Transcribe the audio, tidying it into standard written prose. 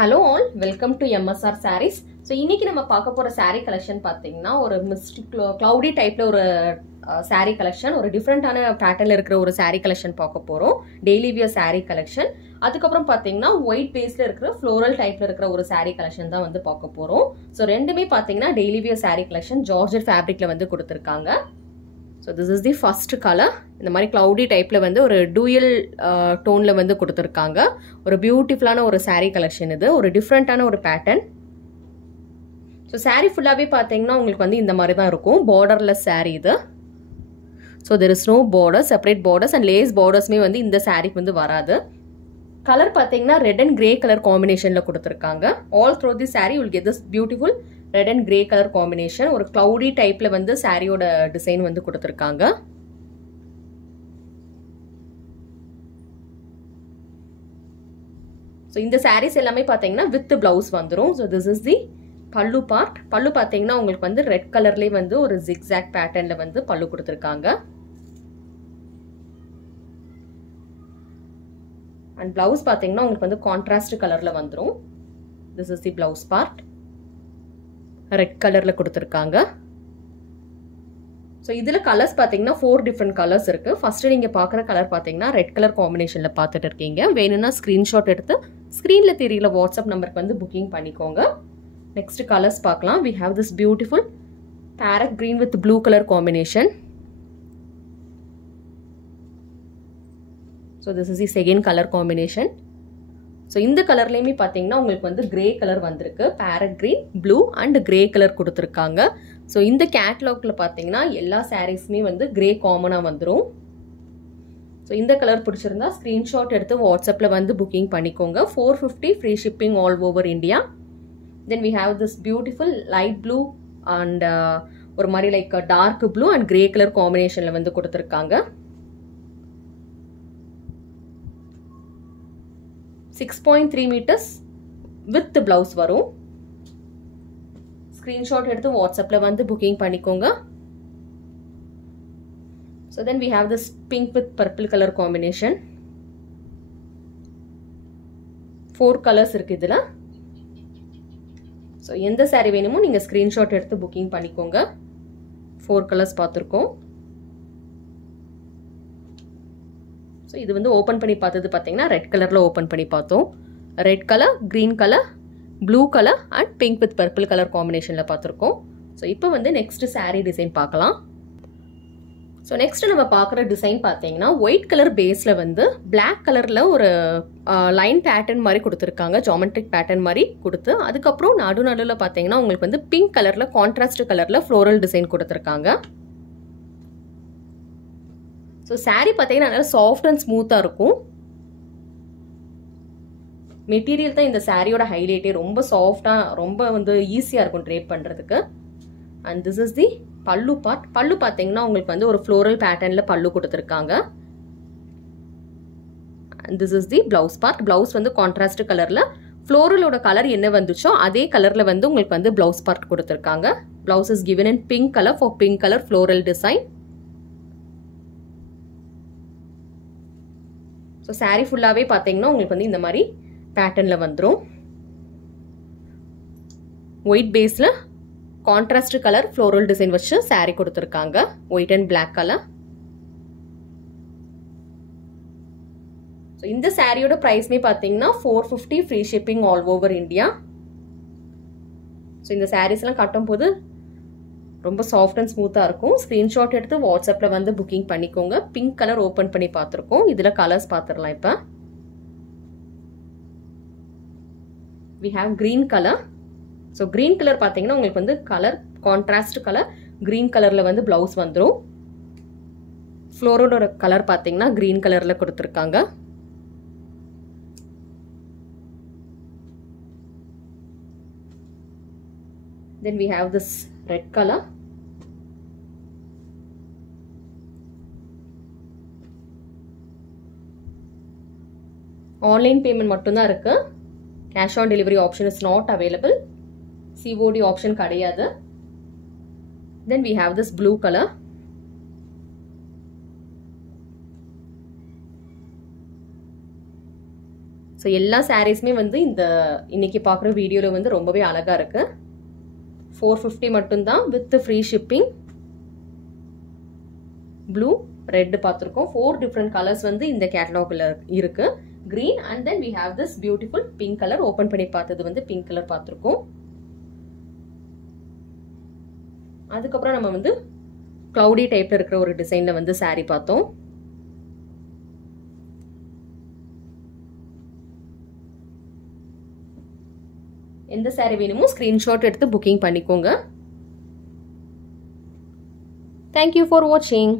Hello all, welcome to MSR Sarees. So இன்னைக்கு நம்ம பார்க்க போற saree collection பாத்தீங்கன்னா ஒரு misty cloudy typeல ஒரு saree collection, ஒரு டிஃபரண்டான பேட்டர்ன்ல இருக்கிற ஒரு saree collection பார்க்க போறோம். Daily wear saree collection. அதுக்கு அப்புறம் பாத்தீங்கன்னா white baseல இருக்கிற floral typeல இருக்கிற ஒரு saree collection தான் வந்து பார்க்க போறோம். So ரெண்டுமே பாத்தீங்கன்னா daily wear saree collection Georgette fabricல வந்து கொடுத்திருக்காங்க. So this is the first color. இந்த மாதிரி cloudy typeல வந்து ஒரு dual toneல வந்து கொடுத்திருக்காங்க. ஒரு பியூட்டிஃபுல்லான ஒரு saree collection இது. ஒரு டிஃபரண்டான ஒரு pattern. So saree ஃபுல்லாவே பாத்தீங்கன்னா உங்களுக்கு வந்து இந்த மாதிரி தான் இருக்கும். borderless saree இது. So there is no border, separate borders and lace bordersமே வந்து இந்த சாரிக்கு வந்து வராது. கலர் பாத்தீங்கன்னா red and grey color combinationல கொடுத்திருக்காங்க. All through the saree you will get this beautiful red and grey color combination. ஒரு cloudy typeல வந்து சாரியோட டிசைன் வந்து கொடுத்திருக்காங்க. So இந்த sarees எல்லாமே பாத்தீங்கன்னா with blouse வந்துரும். So this is the பல்லு part. பல்லு பாத்தீங்கன்னா உங்களுக்கு வந்து red colorலயே வந்து ஒரு zigzag patternல வந்து பல்லு கொடுத்திருக்காங்க. And blouse பாத்தீங்கன்னா உங்களுக்கு வந்து contrast colorல வந்துரும். This is the blouse part. Red colorல கொடுத்திருக்காங்க. So இதுல colors பாத்தீங்கன்னா 4 different colors இருக்கு. First நீங்க பார்க்குற கலர் பாத்தீங்கன்னா red color combinationல பார்த்துட்டு இருக்கீங்க. வேணும்னா screenshot எடுத்து screenல தெரியல வாட்ஸ்அப் நம்பருக்கு வந்து புக்கிங் பண்ணிக்கோங்க. Next colors பார்க்கலாம். We have this beautiful parrot green with blue color combination. So this is the second color combination. So இந்த கலர்லயுமே பாத்தீங்கன்னா உங்களுக்கு வந்து grey color வந்திருக்கு. parrot green, blue and grey color கொடுத்திருக்காங்க. So இந்த கேட்டலாக்ல பாத்தீங்கன்னா எல்லா சாரீஸ்மே வந்து grey காமனா வந்துரும். So இந்த கலர் பிடிச்சிருந்தா ஸ்கிரீன்ஷாட் எடுத்து வாட்ஸ்அப்ல வந்து புக்கிங் பண்ணிக்கோங்க. 450 free shipping all over India. Then we have this beautiful light blue and ஒரு மாதிரி like dark blue and grey color combinationல வந்து கொடுத்திருக்காங்க. 6.3 meters with the blouse வரும். ஸ்கிரீன்ஷாட் எடுத்து வாட்ஸ்அப்ல வந்து புக்கிங் பண்ணிக்கோங்க. So then we have this pink with purple color combination. 4 colors இருக்கு இதுல. So எந்த saree வேணுமோ நீங்க ஸ்கிரீன்ஷாட் எடுத்து புக்கிங் பண்ணிக்கோங்க. 4 colors பார்த்திருக்கோம். So இது வந்து ஓபன் பண்ணி பார்த்தது பாத்தீங்கன்னா ரெட் கலர்ல ஓபன் பண்ணி பார்த்தோம். Red colour, green colour, blue colour and pink with purple colour காம்பினேஷன்ல பார்த்திருக்கோம். ஸோ இப்போ வந்து நெக்ஸ்ட் saree டிசைன் பார்க்கலாம். ஸோ நெக்ஸ்ட் நம்ம பார்க்குற டிசைன் பார்த்தீங்கன்னா ஒயிட் கலர் பேஸ்ல வந்து பிளாக் கலர்ல ஒரு லைன் பேட்டர்ன் மாதிரி கொடுத்துருக்காங்க. ஜாமெட்ரிக் பேட்டர்ன் மாதிரி கொடுத்து அதுக்கப்புறம் நடுவில் பார்த்தீங்கன்னா உங்களுக்கு வந்து பிங்க் கலர்ல கான்ட்ராஸ்ட் கலர்ல ஃப்ளோரல் டிசைன் கொடுத்துருக்காங்க. ஸோ saree பார்த்தீங்கன்னா நல்லா சாஃப்ட் அண்ட் ஸ்மூத்தாக இருக்கும். மெட்டீரியல் தான் இந்த சாரியோட ஹைலைட்டே. ரொம்ப சாஃப்டாக, ரொம்ப வந்து ஈஸியாக இருக்கும் ட்ரேப் பண்ணுறதுக்கு. அண்ட் திஸ் இஸ் தி பல்லு பார்ட். பல்லு பார்த்தீங்கன்னா உங்களுக்கு வந்து ஒரு ஃப்ளோரல் பேட்டர்னில் பல்லு கொடுத்துருக்காங்க. And this is the blouse part. Blouse வந்து கான்ட்ராஸ்ட் கலரில் ஃப்ளோரலோட கலர் என்ன வந்துச்சோ அதே கலரில் வந்து உங்களுக்கு வந்து பிளவுஸ் பார்ட் கொடுத்துருக்காங்க. Blouse is given in pink colour for pink colour floral design. So sari ஃபுல்லாகவே பார்த்தீங்கன்னா உங்களுக்கு வந்து இந்த மாதிரி பேட்டர்னில் வந்துடும். ஒயிட் பேஸில் கான்ட்ராஸ்ட் கலர் ஃப்ளோரல் டிசைன் வச்சு சாரீ கொடுத்துருக்காங்க. White and black colour. So இந்த சாரியோட ப்ரைஸ்மே பார்த்தீங்கன்னா 450 free shipping all over India. So இந்த சாரீஸ்லாம் கட்டும் போது ரொம்ப சாஃப்ட் அண்ட் ஸ்மூத்தாக இருக்கும். ஸ்க்ரீன்ஷாட் எடுத்து வாட்ஸ்அப்பில் வந்து புக்கிங் பண்ணிக்கோங்க. பிங்க் கலர் ஓப்பன் பண்ணி பார்த்துருக்கோம். இதில் கலர்ஸ் பார்த்துடலாம். இப்போ we have green color. So green colour பார்த்தீங்கன்னா உங்களுக்கு வந்து கலர் கான்ட்ராஸ்ட் கலர் green கலரில் வந்து பிளவுஸ் வந்துடும். ஃப்ளோரோட கலர் பார்த்தீங்கன்னா green கலரில் கொடுத்துருக்காங்க. Then we have this red color. Online payment மட்டும்தான் இருக்கு. Cash on delivery option is not available. COD option கிடையாது. Then we have this blue color. So எல்லா சாரீஸுமே வந்து இந்த இன்னைக்கு பார்க்குற வீடியோவில் வந்து ரொம்பவே அழகாக இருக்கு. 450 மட்டும்தான் with free shipping. Blue red பார்த்துருக்கோம். 4 டிஃப்ரெண்ட் கலர்ஸ் வந்து இந்த கேட்டலாகில் இருக்கு. Green and then we have this beautiful pink colour. Open பண்ணி பார்த்தது வந்து பிங்க் கலர் பார்த்துருக்கோம். அதுக்கப்புறம் நம்ம வந்து கிளவுடி டைப்ல இருக்கிற ஒரு டிசைன்ல வந்து சாரி பார்த்தோம். எந்த சாரி வேணுமோ ஸ்கிரீன்ஷாட் எடுத்து புக்கிங் பண்ணிக்கோங்க. தேங்க்யூ ஃபார் வாட்சிங்.